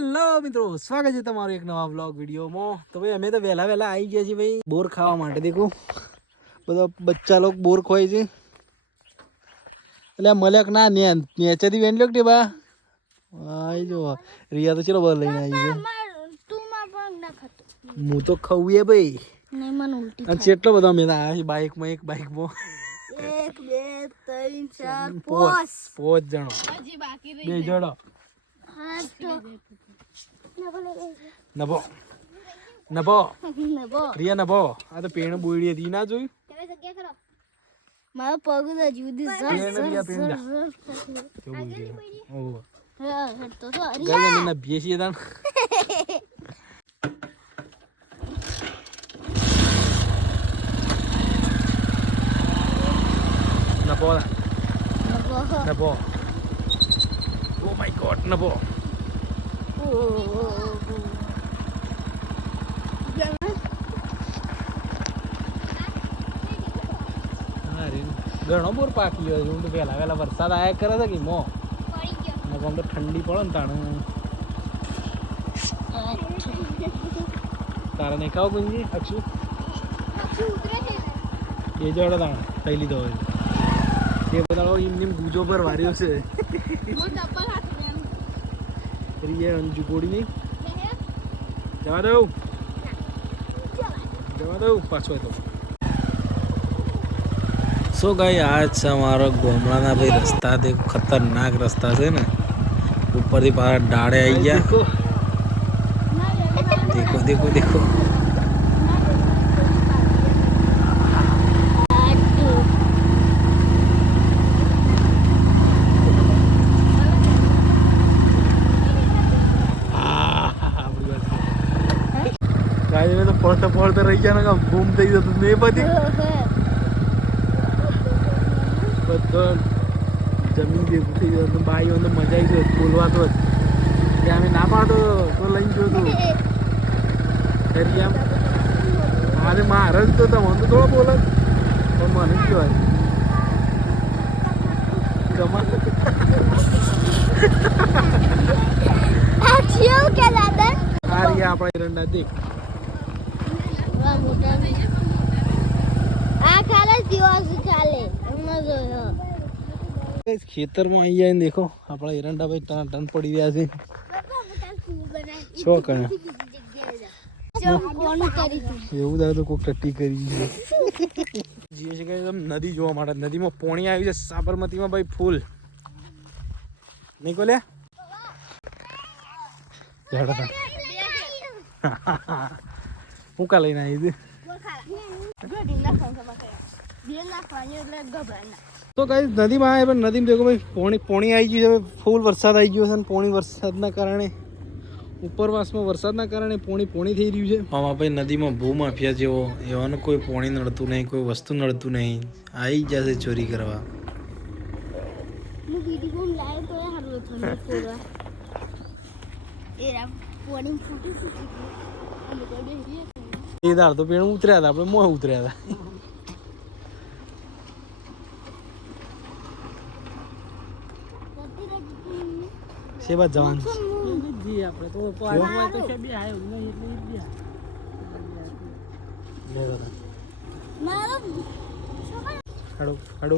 Hello મિત્રો, સ્વાગત છે તમારો એક નવા વ્લોગ વિડીયોમાં। તો ભાઈ અમે તો વહેલા આવી ગયા છીએ ભાઈ બોર ખાવા માટે। દેખો બધા બચ્ચા લોગ બોર ખોય છે એટલે મલક ના નેચેથી વેન લોક બા આઈ જો રિયા તો ચલો બર લઈને આવી છે। હું તો ખાવું એ ભાઈ અને કેટલો બધો મેં આવ્યા છે બાઇકમાં એક બાઇકમાં 1 2 3 4 પાંચ જણો બે જોડો નભો નભો રિયા નભો આ તો પેણ બોયડી હતી ના જોયું મારો પગ તો જુદી ના ભેસી હતા નભો નભો ઓ માય ગોડ નભો ઘણો બોર પાકી ગયો હું તો વહેલા વરસાદ આયા કરે છે કે મો આમ તો ઠંડી પડે ને તાણું તારે નહીં ખાવ ગુંજી અક્ષુ એ જોડે તાણ ખાઈ લીધો હોય એ બધા એમને ગુજો પર વાર્યો છે રિયા અંજુ ગોળી નહીં જવા દઉં પાછો તો સો ગાય આજ છે અમારો ગોમડાના ભાઈ રસ્તા દેખો ખતરનાક રસ્તા છે ને ઉપરથી પાછા ડાળે આવી ગયા દેખો દેખો દેખો ગાય તો પડતા રહી ગયા ને ગુમ થઈ જતું ને બધી બધો જમીન ભેગું થઈ જતું બાઈઓ તો મજા આવી ગયો બોલવા તો ત્યાં અમે ના પાડતો તો લઈને ગયો તો ફરી આમ મારે મારે જ તો તમને તો થોડો બોલે પણ મને જ કહેવાય ગમા આ રહ્યા આપણા એરંડા દેખ ખેતરમાં આવી જાય ને દેખો આપણા એરંડા ભાઈ ટન પડી રહ્યા છે છો કણ એવું થાય તો કોઈક ટટ્ટી કરી જીએ છે કે નદી જોવા માટે નદીમાં પોણી આવી છે સાબરમતીમાં ભાઈ ફૂલ નહીં કોલ્યા હું કા લઈને આવી તો કઈ નદીમાં આવે પણ નદીમાં દેખો ભાઈ પોણી આવી ગયું છે ફૂલ વરસાદ આવી ગયો છે અને પોણી વરસાદના કારણે ઉપરવાસમાં વરસાદના કારણે પોણી થઈ રહ્યું છે આમાં ભાઈ નદીમાં ભૂમાફિયા જેવો એવાનું કોઈ પોણી નડતું નહીં કોઈ વસ્તુ નડતું નહીં આવી જશે ચોરી કરવા એ દાર તો પેણ ઉતર્યા હતા આપણે મોં ઉતર્યા હતા છે બાદ જવાનું આપણે તો હાડો હાડો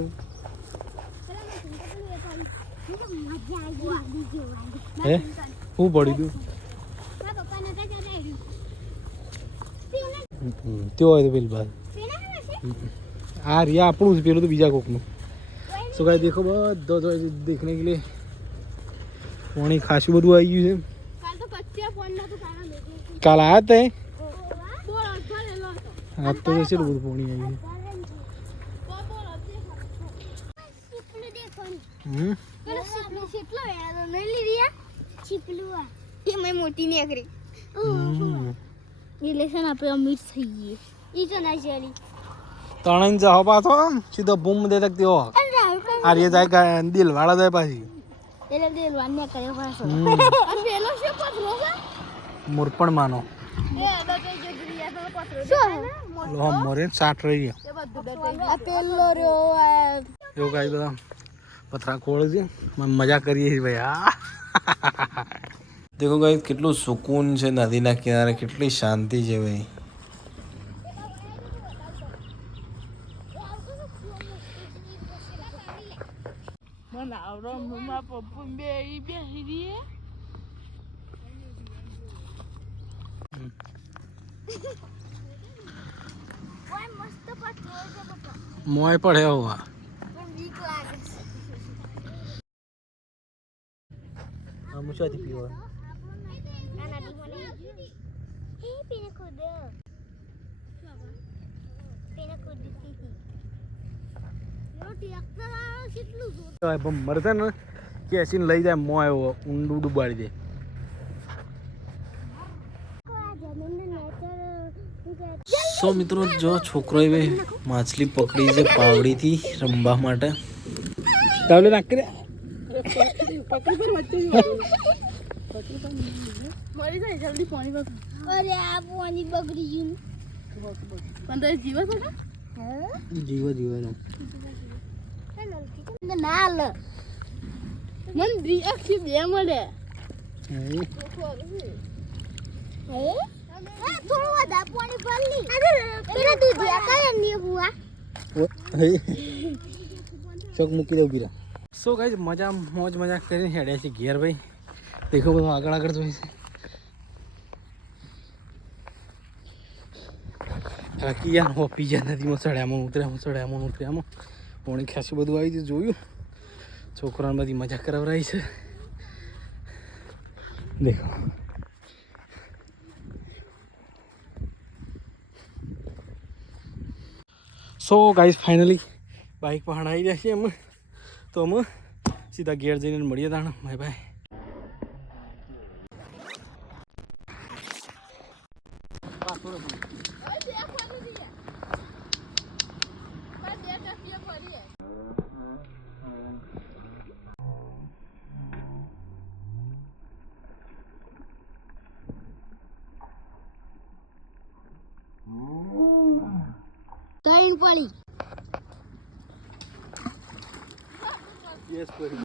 હે હું પડી તું त्यो હોય તો પેલી બાદ આ રિયા આપણું છે પેલું તો બીજા કોકનું સો ગાય દેખો બધો જો દેખને કે લીએ પાણી ખાસું બધું આવી ગયું છે કાલ આયા તે આ તો છે બધું પાણી આવી ગયું મોટી નીકળી ઇલેક્શન આપણે અમીર થઈ ગઈ ઈ તો ના ચલી તણન જાવ પાછો આમ સીધો બૂમ દે તક તેઓ આ રે જાય દિલ વાળા જાય પાછી એટલે દિલ વાળને કર્યો પાછો અને પેલો છે પથરો છે મોરપણ માનો એ દાદા જે ગ્રિયા તો પથરો લો મોરે 60 રહી આ પેલો રહ્યો એવું કાઈ બધા પથરા ખોળ છે મજા કરીએ છીએ ભાઈ આ દેખો ગાઈસ કેટલું સુકૂન છે નદીના કિનારે, કેટલી શાંતિ છે ભાઈ. ઓય મસ્ત પથ્થર છે બકા. મોય પડે હોવા. પણ બીક લાગે છે. મુશાથી પીવા. ના નદી હે પેને ખુદ દીધી. ટ્રેક્ટર આવે કેટલું જોર. મરતા ને કેસીને લઈ જાય મોય ઊંડું ડુબાડી દે. સો મિત્રો જો છોકરોએ માછલી પકડી છે પાવડીથી રમવા માટે. તાવલે નાખ કરે મરી જાય જલ્દી પાણી બગ. અરે આ પાણી બગડી ગયું. પણ તો જીવ છે ને? હા જીવો જીવો ના લ મન રિએક્શન બે મળે. થોડું વધારે પાણી ભરલી. પેલા દૂધ કરે ને બુઆ. ચોક મૂકી દઉં પીરા. સો ગાઈસ મજા મોજ મજાક કરીને હેડ્યા છે ઘેર ભાઈ. દેખો બધું આગળ આગળ જોઈ છે. બાકી યાર હો પીજા નદીમાં ચડ્યામાં ઉતર્યામાં પોણી ખાસું બધું આવી ગયું જોયું. છોકરાને બધી મજા કરાવરાઈ છે. દેખો સો ગાઈસ ફાઇનલી બાઇક પર આવી રહ્યા છીએ અમે. તો અમે સીધા ઘેર જઈને મળીએ તાણ. Bye bye. ત્રણ પડી. યસ પડી.